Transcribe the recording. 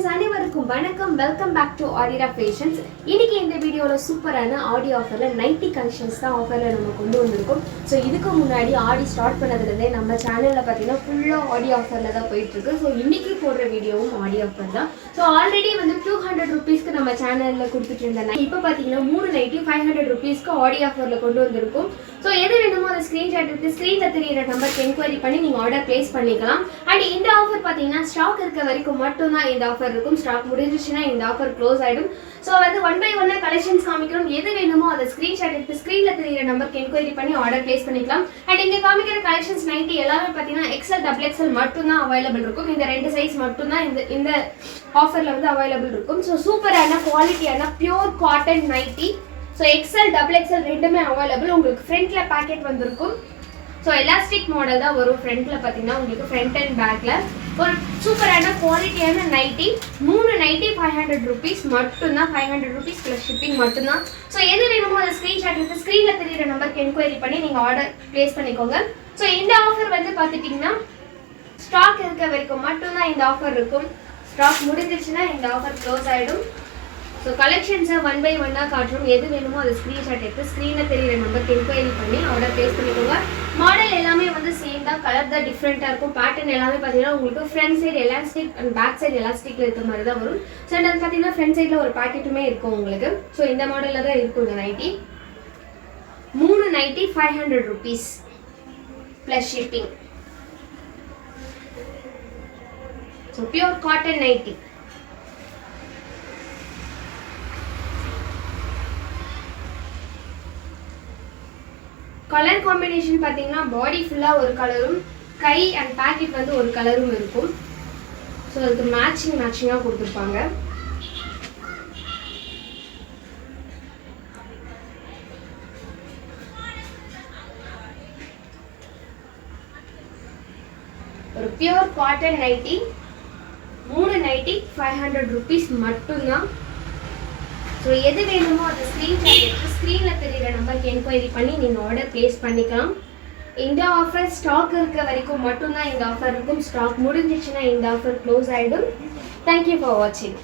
Viewers அனைவருக்கும் வணக்கம். Welcome back to Adira fashions. இன்னைக்கு இந்த வீடியோல சூப்பரான ஆடி ஆஃபர்ல நைட்டி கலெக்ஷன்ஸ் தான் ஆஃபர்ல நம்ம கொண்டு வந்திருக்கோம். ஸோ இதுக்கு முன்னாடி ஆடி ஸ்டார்ட் பண்ணதுலேருந்தே நம்ம சேனல்ல பார்த்தீங்கன்னா ஃபுல்லாக ஆடி ஆஃபர்ல தான் போயிட்டு இருக்கு. ஸோ இன்னைக்கு போடுற வீடியோவும் ஆடி ஆஃபர் தான். ஸோ ஆல்ரெடி வந்து 200 ருபீஸ்க்கு நம்ம சேனல்ல கொடுத்துட்டு இருந்தேன். இப்போ பார்த்தீங்கன்னா 3 நைட்டி 500 ருபீஸ்க்கு ஆடி ஆஃபர்ல கொண்டு வந்திருக்கும். ஸோ எது வேணுமோ அதை ஸ்க்ரீன்ஷாட் எடுத்து ஸ்க்ரீனில் தெரியிற நம்பருக்கு என்கொயரி பண்ணி நீங்கள் ஆர்டர் பிளேஸ் பண்ணிக்கலாம். அண்ட் இந்த ஆஃபர் பார்த்தீங்கன்னா ஸ்டாக் இருக்க வரைக்கும் மட்டும்தான் இந்த ஆஃபர் இருக்கும். ஸ்டாக் முடிஞ்சிச்சுன்னா இந்த ஆஃபர் க்ளோஸ் ஆகிடும். ஸோ வந்து 1 by 1 கலெக்ஷன்ஸ் காமிக்கிறோம். எது வேணுமோ அதை ஸ்க்ரீன்ஷாட் எடுத்து ஸ்க்ரீனில் தெரியிற நம்பருக்கு என்கொயரி பண்ணி ஆர்டர் பிளேஸ் பண்ணிக்கலாம். அண்ட் இங்கே காமிக்கிற கலெக்ஷன்ஸ் நைட்டி எல்லாமே பார்த்தீங்கன்னா XL XXL மட்டும்தான் அவைலபிள் இருக்கும். இந்த 2 சைஸ் மட்டும்தான் இந்த ஆஃபரில் வந்து அவைலபிள் இருக்கும். ஸோ சூப்பரான குவாலிட்டியான pure cotton nightie. So XL XXL ரெண்டுமே அவைலபிள். உங்களுக்கு ஃப்ரண்ட்ல பேக்கெட் வந்திருக்கும். ஸோ எலாஸ்டிக் மாடல் தான் வரும். ஃப்ரண்ட்ல பார்த்தீங்கன்னா உங்களுக்கு ஃப்ரண்ட் அண்ட் பேக்ல ஒரு சூப்பரான குவாலிட்டியான நைட்டி. 3 நைட்டி 500 ருபீஸ் மட்டும்தான். 500 ருபீஸ் ப்ளஸ் ஷிப்பிங் மட்டும்தான். ஸோ எது வேணுமோ அதை ஸ்க்ரீன்ஷாட் எடுத்து ஸ்க்ரீனில் தெரியிற நம்பருக்கு என்கொயரி பண்ணி நீங்கள் ஆர்டர் பிளேஸ் பண்ணிக்கோங்க. ஸோ இந்த ஆஃபர் வந்து பார்த்துட்டிங்கன்னா ஸ்டாக் இருக்க வரைக்கும் மட்டும்தான் இந்த ஆஃபர் இருக்கும். ஸ்டாக் முடிஞ்சிச்சுன்னா இந்த ஆஃபர் க்ளோஸ் ஆகிடும். ஸோ கலெக்ஷன்ஸை 1 by 1 காட்டுறோம். எது வேணுமோ அதை ஸ்க்ரீன்ஷாட் எடுத்து ஸ்க்ரீனில் தெரியிற நம்பருக்கு என்கொயரி பண்ணி ஆர்டர் பிளேஸ் பண்ணிக்கோங்க. மாடல் எல்லாமே வந்து சேம் தான். கலர் தான் டிஃப்ரெண்ட்டாக இருக்கும். பேட்டர்ன் எல்லாமே பார்த்தீங்கன்னா உங்களுக்கு front side elastic and back side எலாஸ்டிக்கில் இருக்கிற மாதிரி தான் வரும். ஸோ அது பார்த்தீங்கன்னா ஃப்ரண்ட் சைடில் ஒரு பேக்கெட்டுமே இருக்கும் உங்களுக்கு. ஸோ இந்த மாடலில் தான் இருக்கும் இந்த nighty. 3 nighty 500 rupees plus shipping. So pure cotton nighty. Colour combination பார்த்தீங்கன்னா பாடி ஃபுல்லாக ஒரு கலரும் கை அண்ட் பேக்கெட் வந்து ஒரு கலரும் இருக்கும். ஸோ அதுக்கு மேட்சிங்காக கொடுத்துருப்பாங்க. ஒரு pure cotton nighty. 3 nighty 500 rupees மட்டும்தான். ஸோ எது வேணுமோ அதை ஸ்க்ரீன்ஷாட் எடுத்து ஸ்க்ரீனில் தெரியிற நம்பருக்கு என்கொயரி பண்ணி நீங்கள் ஆர்டர் பிளேஸ் பண்ணிக்கலாம். இந்த ஆஃபர் ஸ்டாக் இருக்க வரைக்கும் மட்டும்தான் இந்த ஆஃபர் இருக்கும். ஸ்டாக் முடிஞ்சிச்சுன்னா இந்த ஆஃபர் க்ளோஸ் ஆகிடும். தேங்க்யூ ஃபார் வாட்சிங்.